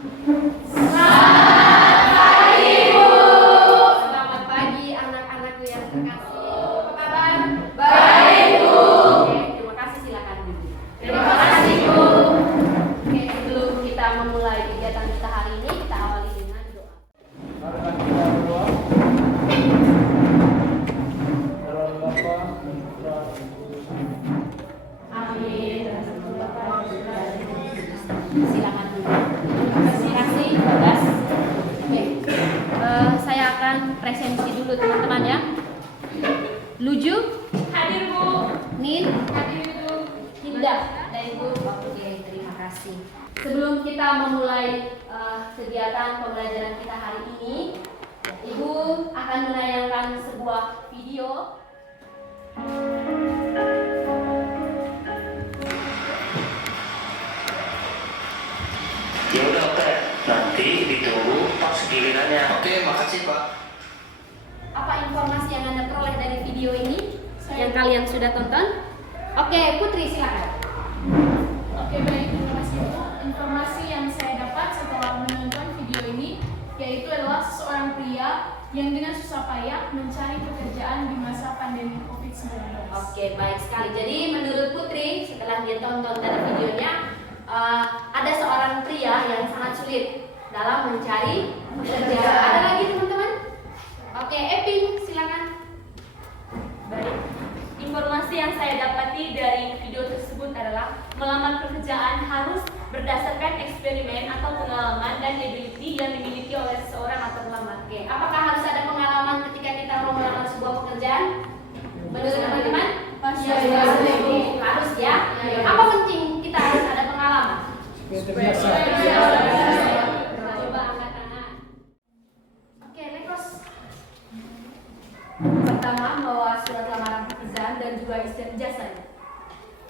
Selamat pagi, Bu. Selamat pagi anak-anakku yang terkasih. Apa kabar? Baik, Bu. Oke, terima kasih, silakan duduk. Terima kasih, Bu. Oke, sebelum kita memulai kegiatan kita hari ini, kita awali dengan doa. Marilah kita berdoa. Dalam Bapa dan Putra dan Kudus. Amin. Silakan duduk. Terima kasih, Bagas. Oke, saya akan presensi dulu teman-teman ya. Luju, Hadir, Bu. Nin, Hadir, Bu. Hilda, dan Ibu. Oke, terima kasih. Sebelum kita memulai kegiatan pembelajaran kita hari ini, Ibu akan menayangkan sebuah video. Ya udah Pak, nanti ditunggu pas gilirannya. Oke, makasih Pak. Apa informasi yang Anda peroleh dari video ini yang kalian sudah tonton? Oke, Putri silakan. Oke, baik. Terima kasih, Bu. Informasi yang saya dapat setelah menonton video ini yaitu adalah seorang pria yang dengan susah payah mencari pekerjaan di masa pandemi COVID-19. Oke, baik sekali. Jadi menurut Putri setelah dia tonton dari videonya, ada seorang pria yang sangat sulit dalam mencari pekerjaan. Ada lagi teman-teman? Oke, Epin silakan. Baik, informasi yang saya dapati dari video tersebut adalah melamar pekerjaan harus berdasarkan eksperimen atau pengalaman dan ability yang dimiliki oleh seseorang atau pelamar. Oke, apakah harus ada pengalaman ketika kita mau melamar sebuah pekerjaan? Menurut teman-teman? Harus ya. Apa penting kita harus ada pengalaman? Biasa. Coba angkat tangan. Oke, Lekos. Pertama, membawa surat lamaran pekerjaan dan juga ijazah.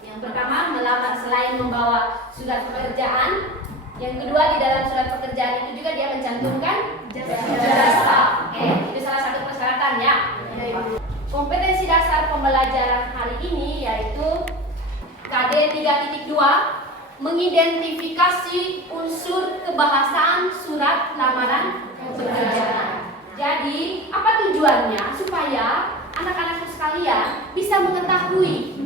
Yang pertama, melamar selain membawa surat pekerjaan. Yang kedua, di dalam surat pekerjaan itu juga dia mencantumkan ijazah. Oke, itu salah satu persyaratannya. Kompetensi dasar pembelajaran hari ini yaitu KD 3.2, mengidentifikasi unsur kebahasaan surat lamaran pekerjaan. Jadi, apa tujuannya? Supaya anak-anak sekalian bisa mengetahui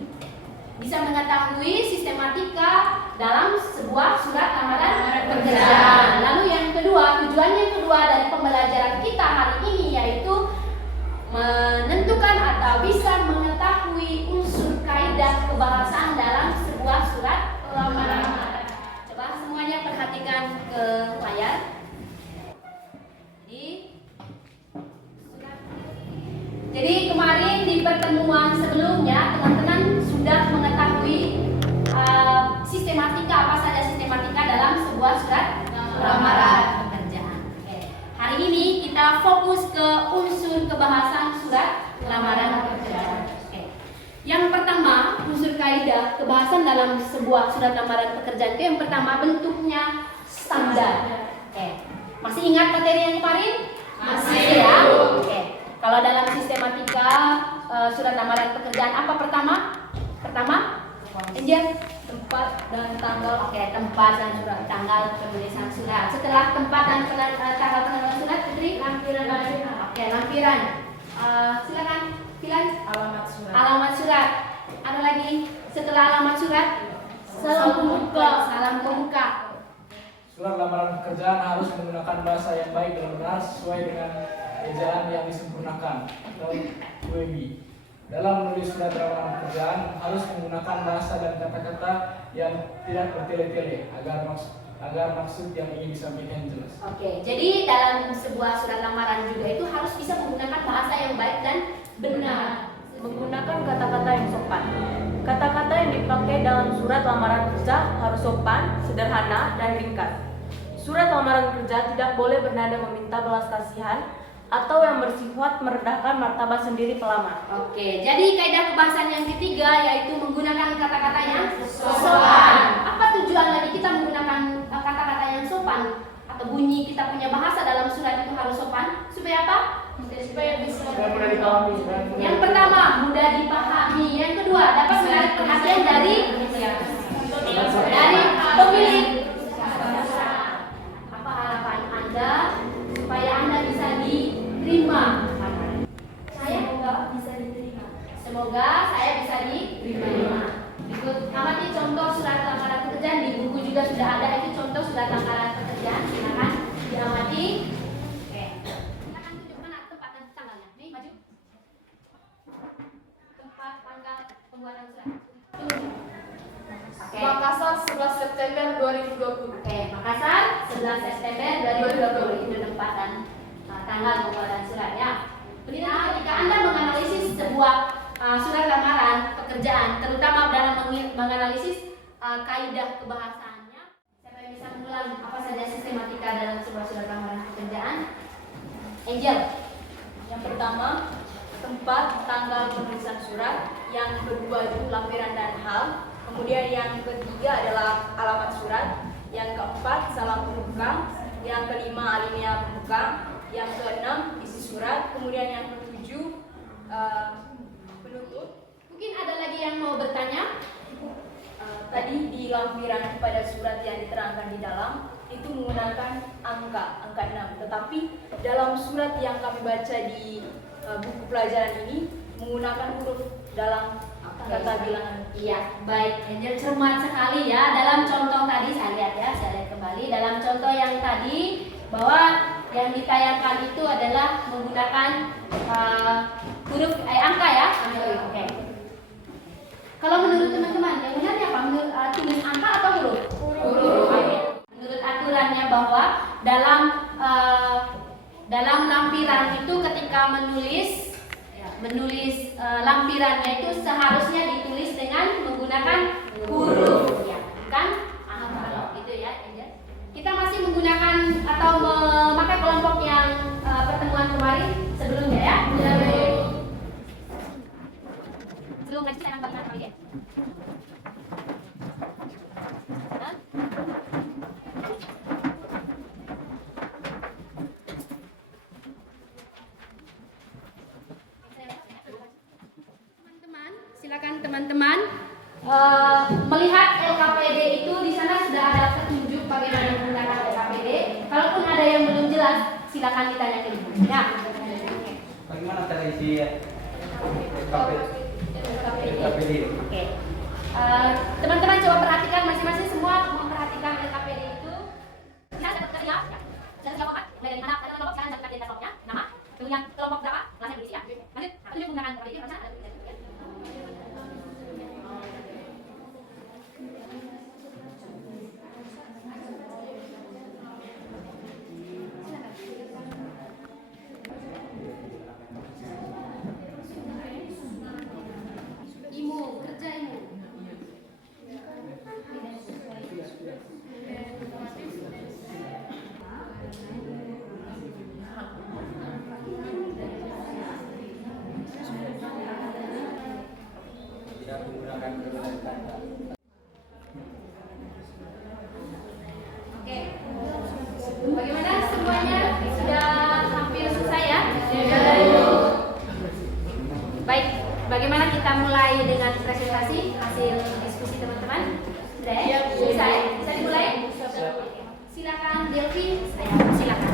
sistematika dalam sebuah surat lamaran pekerjaan. Lalu yang kedua, tujuannya kedua dari pembelajaran kita hari ini yaitu menentukan atau bisa mengetahui unsur kaidah kebahasaan dalam sebuah surat lamaran. Coba semuanya perhatikan ke layar. Jadi kemarin di pertemuan sebelumnya teman-teman sudah mengetahui sistematika, apa saja sistematika dalam sebuah surat lamaran pekerjaan. Oke. Hari ini kita fokus ke unsur kebahasaan surat lamaran pekerjaan. Oke. Yang pertama, unsur kaidah kebahasaan dalam sebuah surat lamaran pekerjaan itu yang pertama bentuknya standar. Oke. Masih ingat materi yang kemarin? Masih ya. Oke. Kalau dalam sistematika surat lamaran pekerjaan apa pertama? Angel, tempat dan tanggal. Oke, tempat dan surat tanggal penulisan surat. Setelah tempat dan tanggal penulisan surat, Putri, lampiran. Oke, lampiran. Silakan, Filan. Alamat surat. Ada lagi setelah alamat surat? Salam pembuka. Surat lamaran pekerjaan harus menggunakan bahasa yang baik dan benar sesuai dengan ejaan yang disempurnakan atau WB. Dalam menulis surat lamaran pekerjaan harus menggunakan bahasa dan kata-kata yang tidak bertele-tele agar maksud yang ingin disampaikan jelas. Oke, jadi dalam sebuah surat lamaran juga itu harus bisa menggunakan bahasa yang baik dan benar. Menggunakan kata-kata yang sopan. Kata-kata yang dipakai dalam surat lamaran kerja harus sopan, sederhana, dan ringkas. Surat lamaran kerja tidak boleh bernada meminta belas kasihan atau yang bersifat merendahkan martabat sendiri pelamar. Oke, jadi kaidah kebahasaan yang ketiga yaitu menggunakan kata-kata yang sopan. Apa tujuan lagi kita menggunakan kata-kata yang sopan atau bunyi kita punya bahasa dalam surat itu harus sopan? Supaya apa? Supaya bisa mudah dipahami. Yang pertama, mudah dipahami. Yang kedua, dapat menarik perhatian dari pemilik. juga sudah ada, itu contoh surat lamaran pekerjaan, silakan diamati. Oke. Silakan tunjuk mana tempat dan tanggalnya. Nih maju. Tempat tanggal pembuatan surat. Oke. Makassar 11 September 2020. Oke, Makassar 11 September 2020 itu tempat dan tanggal pembuatan surat ya. Nah, ketika Anda menganalisis sebuah surat lamaran pekerjaan, terutama dalam menganalisis kaidah kebahasaannya, siapa yang bisa mengulang apa saja sistematika dalam sebuah surat lamaran pekerjaan? Angel. Yang pertama, tempat, tanggal penulisan surat. Yang kedua itu lampiran dan hal. Kemudian yang ketiga adalah alamat surat. Yang keempat, salam pembuka. Yang kelima, alinea pembuka. Yang keenam, isi surat. Kemudian yang ketujuh, penutup. Mungkin ada lagi yang mau bertanya? Tadi di lampiran pada surat yang diterangkan di dalam itu menggunakan angka 6. Tetapi dalam surat yang kami baca di buku pelajaran ini menggunakan huruf dalam kata bilangan. Iya, baik. Angel cermat sekali ya. Dalam contoh tadi saya lihat ya, saya lihat kembali dalam contoh yang tadi bahwa yang ditayangkan itu adalah menggunakan huruf angka ya. Oke. Kalau menurut teman-teman, yang benarnya apa? Tulis angka atau huruf? Huruf. Oke. Menurut aturannya bahwa dalam lampiran itu ketika menulis lampirannya itu seharusnya ditulis dengan menggunakan huruf ya, bukan angka gitu ya. Kita masih menggunakan atau memakai kelompok yang pertemuan kemarin sebelumnya ya. Sebelum ngaji saya nambah lagi ya. Silakan teman-teman melihat LKPD itu di sana sudah ada petunjuk bagaimana menggunakan LKPD. Kalaupun ada yang belum jelas, silakan ditanya ke ibu. Ya. Bagaimana cara isi LKPD? Oke. Teman-teman coba perhatikan masing-masing semua memperhatikan LKPD itu. Kita dapat kerja, ya. Dan kelompok dari mana? Ada kelompok sekarang dapat kelompoknya, nama, kemudian kelompok berapa? Kelasnya berisi ya. Lanjut, tunjuk menggunakan LKPD karena ada tulisan. Tidak menggunakan perbedaan kata. Oke. Bagaimana semuanya? Sudah hampir selesai ya? Baik, bagaimana kita mulai dengan presentasi hasil diskusi teman-teman? Sudah ya? Bisa ya? Bisa dimulai? Silakan Delvi, saya silakan.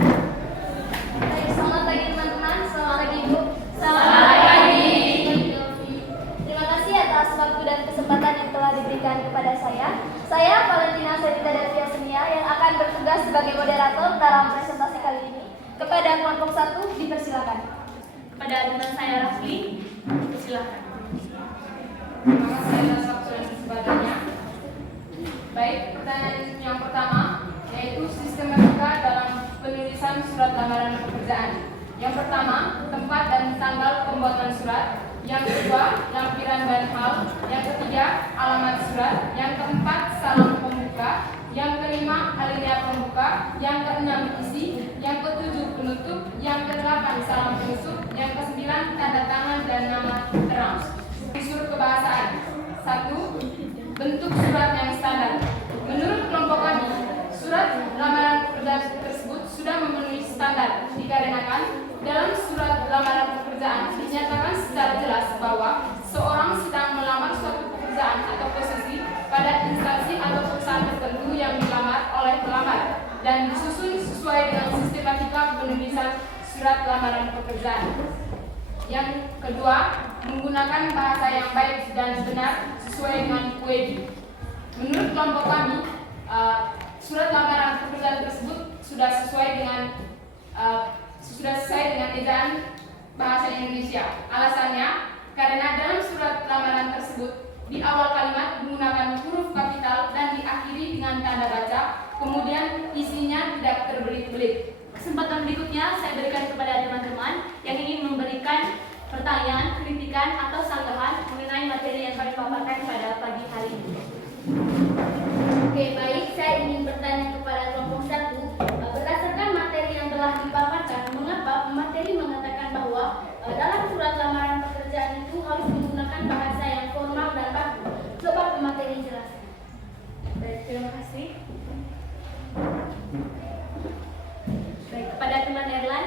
Baik, selamat pagi teman-teman, selamat pagi Ibu. Selamat pagi. Terima kasih atas waktu dan kesempatan yang telah diberikan kepada saya. Saya Valentina Selita Delvia Senia yang akan bertugas sebagai moderator dalam presentasi kali ini. Kepada kelompok 1 dipersilakan. Kepada teman saya Rafli, silakan. Terima kasih atas waktu dan kesempatannya. Baik, pertanyaan yang pertama yaitu sistematika dalam penulisan surat lamaran pekerjaan. Yang pertama, tempat dan tanggal pembuatan surat. Yang kedua, lampiran dan hal. Yang ketiga, alamat surat. Yang keempat, salam pembuka. Yang kelima, alinea pembuka. Yang keenam, isi. Yang ketujuh, penutup. Yang kedelapan, salam penutup. Yang kesembilan, tanda tangan dan nama terang. Unsur kebahasaan. 1. Bentuk surat yang standar. Menurut kelompok kami, surat lamaran pekerjaan tersebut sudah memenuhi standar dikarenakan dalam surat lamaran pekerjaan dinyatakan secara jelas bahwa seorang sedang melamar suatu pekerjaan atau posisi pada instansi atau perusahaan tertentu yang dilamar oleh pelamar dan disusun sesuai dengan sistematika penulisan surat lamaran pekerjaan. Yang kedua, menggunakan bahasa yang baik dan benar sesuai dengan UED. Menurut kelompok kami, ejaan bahasa Indonesia. Alasannya, karena dalam surat lamaran tersebut, di awal kalimat menggunakan huruf kapital dan diakhiri dengan tanda baca, kemudian isinya tidak terbelit-belit. Kesempatan berikutnya saya berikan kepada teman-teman yang ingin memberikan pertanyaan, kritikan, atau sanggahan mengenai materi yang kami paparkan pada pagi hari ini. Oke, baik. Saya ingin bertanya kepada kelompok 1. Berdasarkan materi yang telah dipaparkan, mengapa pemateri mengatakan bahwa dalam surat lamaran pekerjaan itu harus menggunakan bahasa yang formal dan baku? Coba pemateri jelaskan. Baik, terima kasih. Baik, kepada teman Erlan.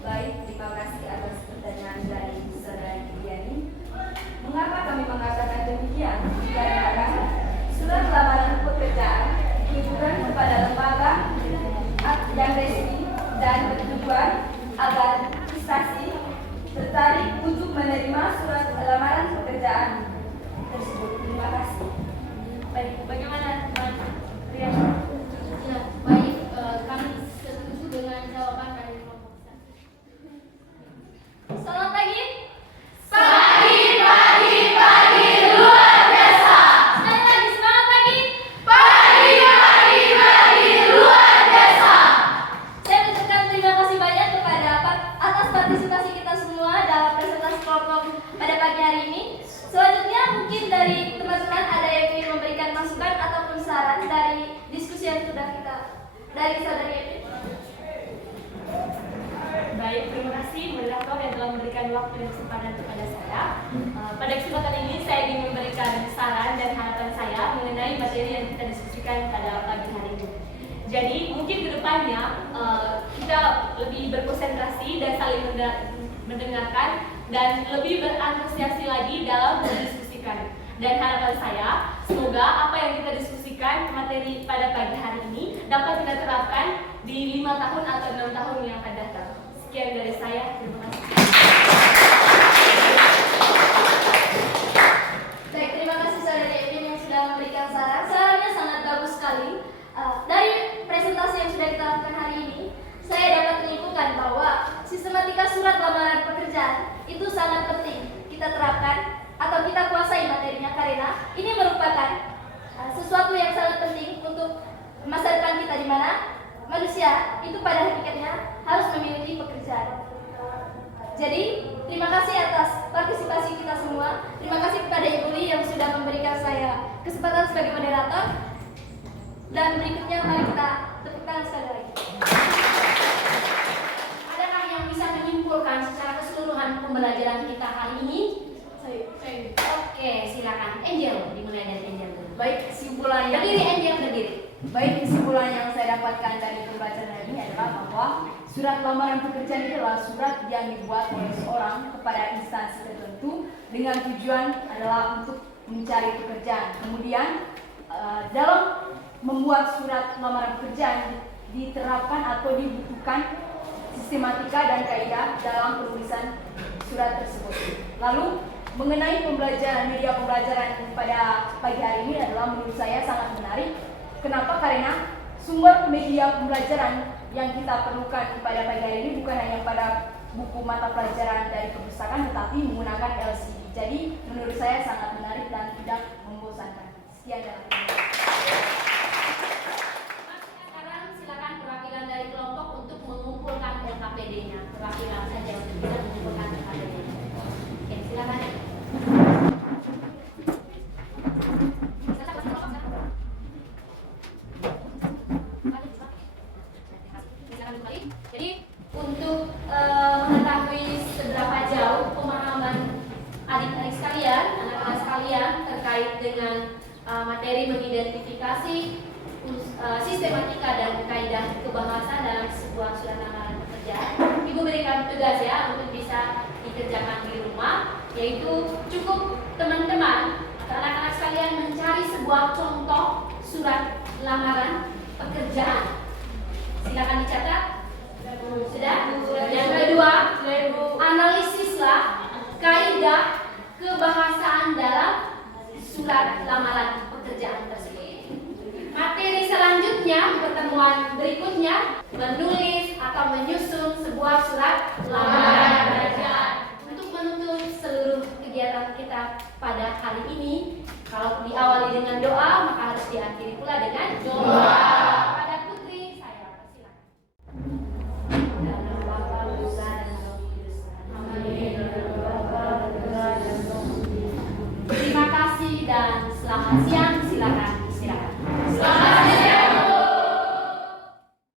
Baik, terima kasih atas pertanyaan dari saudara Diani. Mengapa kami mengatakan demikian? Dikarenakan surat lamaran pekerjaan ditujukan kepada lembaga yang resmi dan bertujuan agar instansi tertarik untuk menerima surat lamaran pekerjaan tersebut. Terima kasih. Baik, bagaimana teman Rian? Ya, baik. Kami setuju dengan jawaban dari kelompok 1. Selamat pagi. Pagi luar biasa. Sekali lagi, semangat pagi. Pagi luar biasa. Saya mengucapkan terima kasih banyak kepada atas partisipasi kita semua dalam presentasi kelompok pada pagi hari ini. Selanjutnya mungkin dari teman-teman ada yang ingin memberikan masukan ataupun saran dari diskusi yang sudah kita dari saudari Evi. Baik, terima kasih moderator yang telah memberikan waktu dan kesempatan kepada saya. Pada kesempatan ini saya ingin memberikan saran dan harapan saya mengenai materi yang kita diskusikan pada pagi hari ini. Jadi mungkin kedepannya kita lebih berkonsentrasi dan saling mendengarkan dan lebih berantusiasi lagi dalam mendiskusikan. Dan harapan saya, semoga apa yang kita diskusikan materi pada pagi hari ini dapat kita terapkan di 5 tahun atau 6 tahun yang akan datang. Sekian dari saya, terima kasih. Baik, terima kasih saudari Evin yang sudah memberikan saran. Sarannya sangat bagus sekali. Dari presentasi yang sudah kita lakukan hari ini, saya dapat menyimpulkan bahwa sistematika surat lamaran pekerjaan itu sangat penting kita terapkan atau kita kuasai materinya, karena ini merupakan sesuatu yang sangat penting untuk masa depan kita, di mana manusia itu pada hakikatnya harus memiliki pekerjaan. Jadi, terima kasih atas partisipasi kita semua. Terima kasih kepada Ibu Li yang sudah memberikan saya kesempatan sebagai moderator. Dan berikutnya mari kita tepuk tangan sekali lagi. Adakah yang bisa menyimpulkan secara keseluruhan pembelajaran kita hari ini? Oke, silakan. Angel, dimulai dari Angel dulu. Baik, kesimpulannya. Berdiri Angel, berdiri. Baik, kesimpulan yang saya dapatkan dari pembacaan hari ini adalah bahwa surat lamaran pekerjaan itu adalah surat yang dibuat oleh seorang kepada instansi tertentu dengan tujuan adalah untuk mencari pekerjaan. Kemudian dalam membuat surat lamaran pekerjaan diterapkan atau dibutuhkan sistematika dan kaidah dalam penulisan surat tersebut. Lalu mengenai media pembelajaran pada pagi hari ini adalah menurut saya sangat menarik. Kenapa? Karena sumber media pembelajaran yang kita perlukan pada pagi hari ini bukan hanya pada buku mata pelajaran dari perpustakaan, tetapi menggunakan LCD. Jadi menurut saya sangat menarik dan tidak membosankan. Sekian dari saya. Sekarang silakan perwakilan dari kelompok untuk mengumpulkan LKPD-nya. Perwakilan saja untuk bisa mengumpulkan LKPD-nya. Oke, silakan. Jadi untuk mengetahui seberapa jauh pemahaman adik-adik sekalian, anak-anak sekalian terkait dengan materi mengidentifikasi sistematika dan kaidah kebahasan dalam sebuah surat lamaran pekerjaan, Ibu berikan tugas ya untuk bisa dikerjakan di rumah, yaitu cukup teman-teman atau anak-anak sekalian mencari sebuah contoh surat lamaran pekerjaan. Silakan dicatat. Sudah? Yang kedua, analisislah kaidah kebahasaan dalam surat lamaran pekerjaan tersebut. Materi selanjutnya pertemuan pertemuan berikutnya menulis atau menyusun sebuah surat lamaran pekerjaan. Untuk menutup seluruh kegiatan kita pada hari ini, kalau diawali dengan doa, maka harus diakhiri pula dengan doa. Pada Putri, saya persilakan. Dalam Bapa, Putra, dan Roh Kudus. Amin. Terima kasih dan selamat siang.